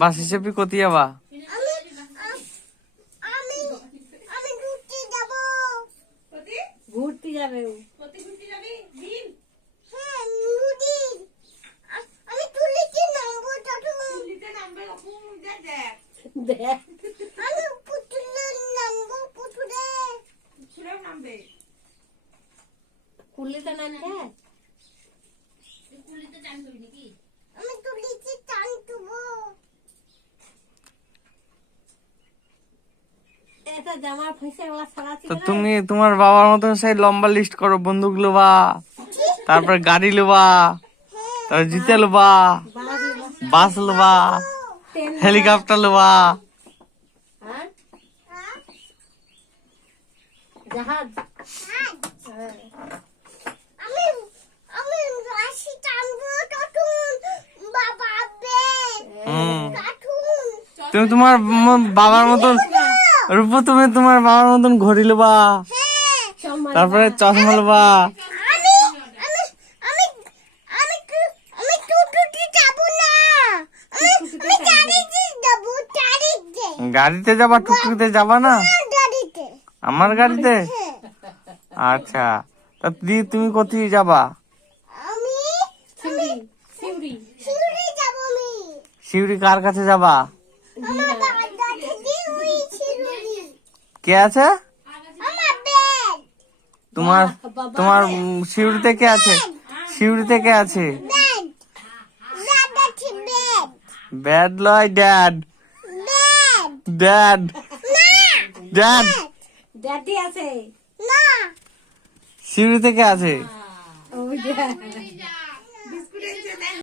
বাসি চেপি কতি যাবা? ঘুরতে যাবে কুলিতে নামবে তো তুমি তোমার বাবার মতন সেই লম্বা লিস্ট করো, বন্দুক লোবা, তারপর গাড়ি লোবা, তারপর জিতে লোবা, বাস লোবা, হেলিকপ্টার লোবা, জাহাজ। তুমি তোমার বাবার মতন রূপ, তুমি তোমার বাবার মতন ঘড়ি লোবা, তারপরে চশমা লোবা। গাড়িতে যাবা, টুকটুকিতে যাবা না? আমার গাড়িতে? আচ্ছা, তা তুমি কোথায় যাবা? শিউরি কার কাছে যাবা? কে আছে তোমার? তোমার শিউরিতে কে আছে? শিউরিতে কে আছে? ব্যাড লয়, ড্যাড। ড্যাড ড্যাড ড্যাডি আছে। শিউরিতে কে আছে?